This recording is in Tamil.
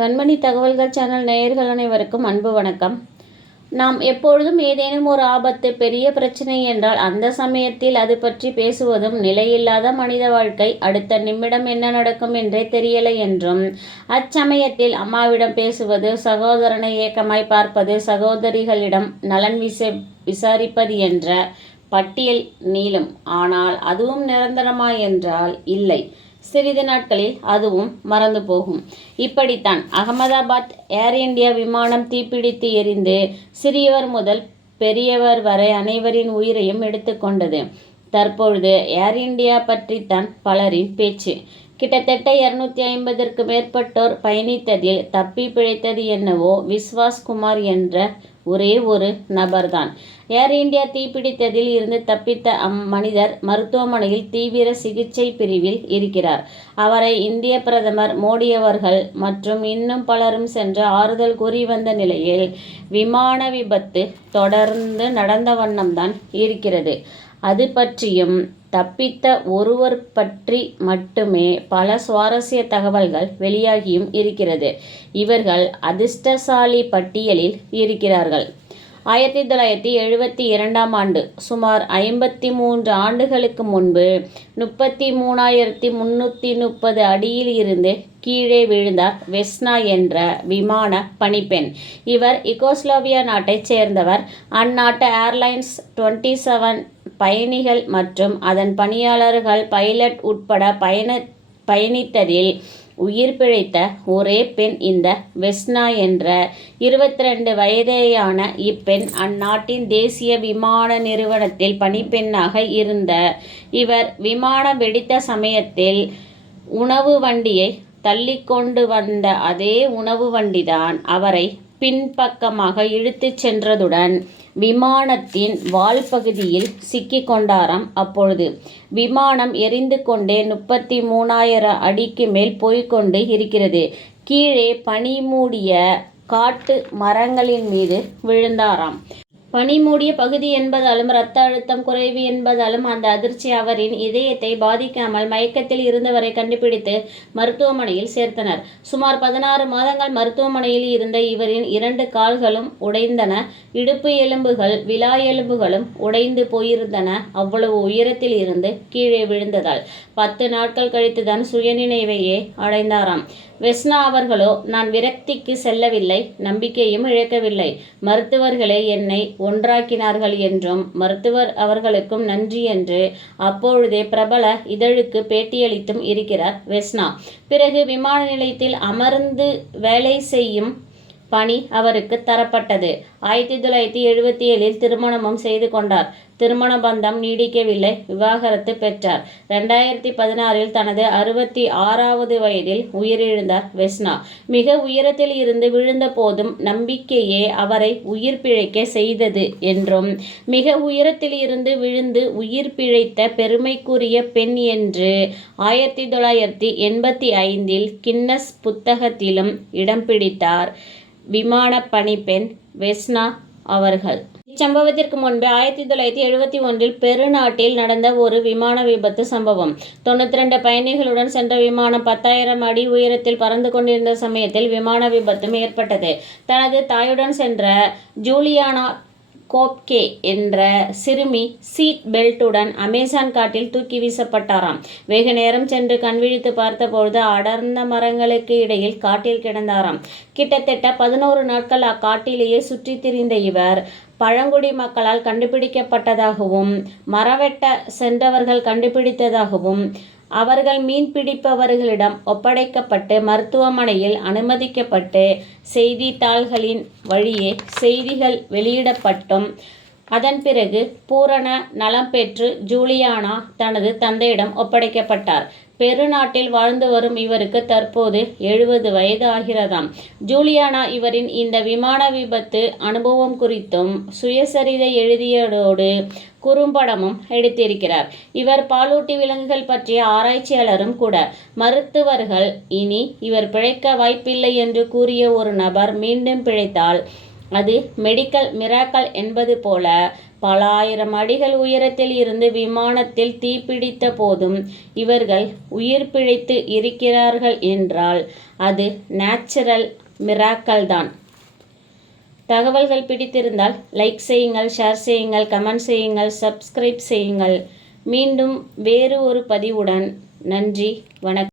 கண்மணி தகவல்கள் சேனல் நேயர்கள் அனைவருக்கும் அன்பு வணக்கம். நாம் எப்பொழுதும் ஏதேனும் ஒரு ஆபத்து பெரிய பிரச்சனை என்றால் அந்த சமயத்தில் அது பற்றி பேசுவதும் நிலையில்லாத மனித வாழ்க்கை அடுத்த நிமிடம் என்ன நடக்கும் என்றே தெரியலை என்றும். அச்சமயத்தில் அம்மாவிடம் பேசுவது சகோதரனை ஏக்கமாய் பார்ப்பது சகோதரிகளிடம் நலன் விச விசாரிப்பது என்ற பட்டியல் நீளும். ஆனால் அதுவும் நிரந்தரமா என்றால் இல்லை. சிறிது நாட்களில் அதுவும் மறந்து போகும். இப்படித்தான் அகமதாபாத் ஏர் இந்தியா விமானம் தீப்பிடித்து எரிந்து சிறியவர் முதல் பெரியவர் வரை அனைவரின் உயிரையும் எடுத்துக்கொண்டது தற்பொழுது ஏர் இந்தியா பற்றித்தான் பலரின் பேச்சு. கிட்டத்தட்ட இருநூத்தி ஐம்பதற்கு மேற்பட்டோர் பயணித்ததில் தப்பி பிழைத்தது என்னவோ விஸ்வாஸ் குமார் என்ற ஒரே ஒரு நபர்தான். ஏர் இந்தியா தீப்பிடித்ததில் இருந்து தப்பித்த அம் மனிதர் மருத்துவமனையில் தீவிர சிகிச்சை பிரிவில் இருக்கிறார். அவரை இந்திய பிரதமர் மோடி அவர்கள் மற்றும் இன்னும் பலரும் சென்று ஆறுதல் கூறி வந்த நிலையில் விமான விபத்து தொடர்ந்து நடந்த வண்ணம்தான் இருக்கிறது. அது பற்றியும் தப்பித்த ஒருவர் பற்றி மட்டுமே பல சுவாரஸ்ய தகவல்கள் வெளியாகியும் இருக்கிறது. இவர்கள் அதிர்ஷ்டசாலி பட்டியலில் இருக்கிறார்கள். ஆயிரத்தி தொள்ளாயிரத்தி எழுபத்தி இரண்டாம் ஆண்டு சுமார் ஐம்பத்தி மூன்று ஆண்டுகளுக்கு முன்பு முப்பத்தி மூணாயிரத்தி முன்னூற்றி முப்பது அடியில் இருந்து கீழே விழுந்தார் வெஸ்னா என்ற விமான பணிப்பெண். இவர் இகோஸ்லோவியா நாட்டைச் சேர்ந்தவர். அந்நாட்டு ஏர்லைன்ஸ் டுவெண்ட்டி செவன் பயணிகள் மற்றும் அதன் பணியாளர்கள் பைலட் உட்பட பயண பயணித்ததில் உயிர் பிழைத்த ஒரே பெண் இந்த வெஸ்னா என்ற இருபத்தி ரெண்டு வயதேயான இப்பெண் அந்நாட்டின் தேசிய விமான நிறுவனத்தில் பணிப்பெண்ணாக இருந்த. இவர் விமானம் வெடித்த சமயத்தில் உணவு வண்டியை தள்ளிக்கொண்டு வந்த அதே உணவு வண்டிதான் அவரை பின்பக்கமாக இழுத்துச் சென்றதுடன் விமானத்தின் வால் பகுதியில் சிக்கி கொண்டாராம். அப்பொழுது விமானம் எரிந்து கொண்டே முப்பத்தி மூணாயிரம் அடிக்கு மேல் போய்க்கொண்டு இருக்கிறது. கீழே பனி மூடிய காட்டு மரங்களின் மீது விழுந்தாராம். பனி மூடிய பகுதி என்பதாலும் இரத்த அழுத்தம் குறைவு என்பதாலும் அந்த அதிர்ச்சி அவரின் இதயத்தை பாதிக்காமல் மயக்கத்தில் இருந்தவரை கண்டுபிடித்து மருத்துவமனையில் சேர்த்தனர். சுமார் பதினாறு மாதங்கள் மருத்துவமனையில் இருந்த இவரின் இரண்டு கால்களும் உடைந்தன. இடுப்பு எலும்புகள் விலா எலும்புகளும் உடைந்து போயிருந்தன. அவ்வளவு உயரத்தில் இருந்து கீழே விழுந்ததால் பத்து நாட்கள் கழித்துதான் சுயநினைவையே அடைந்தாராம். வெஸ்னா அவர்களோ நான் விரக்திக்கு செல்லவில்லை நம்பிக்கையும் இழக்கவில்லை. மருத்துவர்களே என்னை ஒன்றாக்கினார்கள் என்றும் மருத்துவர் அவர்களுக்கும் நன்றி என்று அப்பொழுதே பிரபல இதழுக்கு பேட்டியளித்தும் இருக்கிறார் வெஸ்னா பிறகு விமான நிலையத்தில் அமர்ந்து வேலை செய்யும் பணி அவருக்கு தரப்பட்டது. ஆயிரத்தி தொள்ளாயிரத்தி எழுபத்தி ஏழில் திருமணமும் செய்து கொண்டார். திருமண பந்தம் நீடிக்கவில்லை. விவாகரத்து பெற்றார். ரெண்டாயிரத்தி பதினாறில் தனது அறுபத்தி ஆறாவது வயதில் உயிரிழந்தார் வெஸ்னா. மிக உயரத்தில் இருந்து விழுந்த போதும் நம்பிக்கையே அவரை உயிர் பிழைக்க செய்தது என்றும் மிக உயரத்தில் இருந்து விழுந்து உயிர் பிழைத்த பெருமைக்குரிய பெண் என்று ஆயிரத்தி தொள்ளாயிரத்தி எண்பத்தி ஐந்தில் கின்னஸ் புத்தகத்திலும் இடம் பிடித்தார். விமான பணிப்பெண் வெஸ்னா அவர்கள். இச்சம்பவத்திற்கு முன்பு ஆயிரத்தி தொள்ளாயிரத்தி எழுபத்தி ஒன்றில் பெருநாட்டில் நடந்த ஒரு விமான விபத்து சம்பவம். தொண்ணூற்றி ரெண்டு பயணிகளுடன் சென்ற விமானம் பத்தாயிரம் அடி உயரத்தில் பறந்து கொண்டிருந்த சமயத்தில் விமான விபத்தும் ஏற்பட்டது. தனது தாயுடன் சென்ற ஜூலியானா கோப்கே என்ற சிறுமி சீட் பெல்ட்டுடன் அமேசான் காட்டில் தூக்கி வீசப்பட்டாராம். வெகு நேரம் சென்று கண்விழித்து பார்த்தபொழுது அடர்ந்த மரங்களுக்கு இடையில் காட்டில் கிடந்தாராம். கிட்டத்தட்ட பதினோரு நாட்கள் அக்காட்டிலேயே சுற்றித் திரிந்த இவர் பழங்குடி மக்களால் கண்டுபிடிக்கப்பட்டதாகவும் மரவெட்ட சென்றவர்கள் கண்டுபிடித்ததாகவும் அவர்கள் மீன் பிடிப்பவர்களிடம் ஒப்படைக்கப்பட்டு மருத்துவமனையில் அனுமதிக்கப்பட்டு செய்தித்தாள்களின் வழியே செய்திகள் வெளியிடப்பட்டும். அதன் பிறகு பூரண நலம் பெற்று ஜூலியானா தனது தந்தையிடம் ஒப்படைக்கப்பட்டார். பெருநாட்டில் வாழ்ந்து வரும் இவருக்கு தற்போது எழுபது வயது ஆகிறதாம் ஜூலியானா இவரின் இந்த விமான விபத்து அனுபவம் குறித்தும் சுயசரிதை எழுதியதோடு குறும்படமும் எடுத்திருக்கிறார். இவர் பாலூட்டி விலங்குகள் பற்றிய ஆராய்ச்சியாளரும் கூட. மருத்துவர்கள் இனி இவர் பிழைக்க வாய்ப்பில்லை என்று கூறிய ஒரு நபர் மீண்டும் பிழைத்தால் அது மெடிக்கல் மிராக்கல் என்பது போல பல ஆயிரம் அடிகள் உயரத்தில் இருந்து விமானத்தில் தீப்பிடித்த போதும் இவர்கள் உயிர் பிழைத்து இருக்கிறார்கள் என்றால் அது நேச்சுரல் மிராக்கல் தான். தகவல்கள் பிடித்திருந்தால் லைக் செய்யுங்கள் ஷேர் செய்யுங்கள் கமெண்ட் செய்யுங்கள் சப்ஸ்கிரைப் செய்யுங்கள். மீண்டும் வேறு ஒரு பதிவுடன் நன்றி வணக்கம்.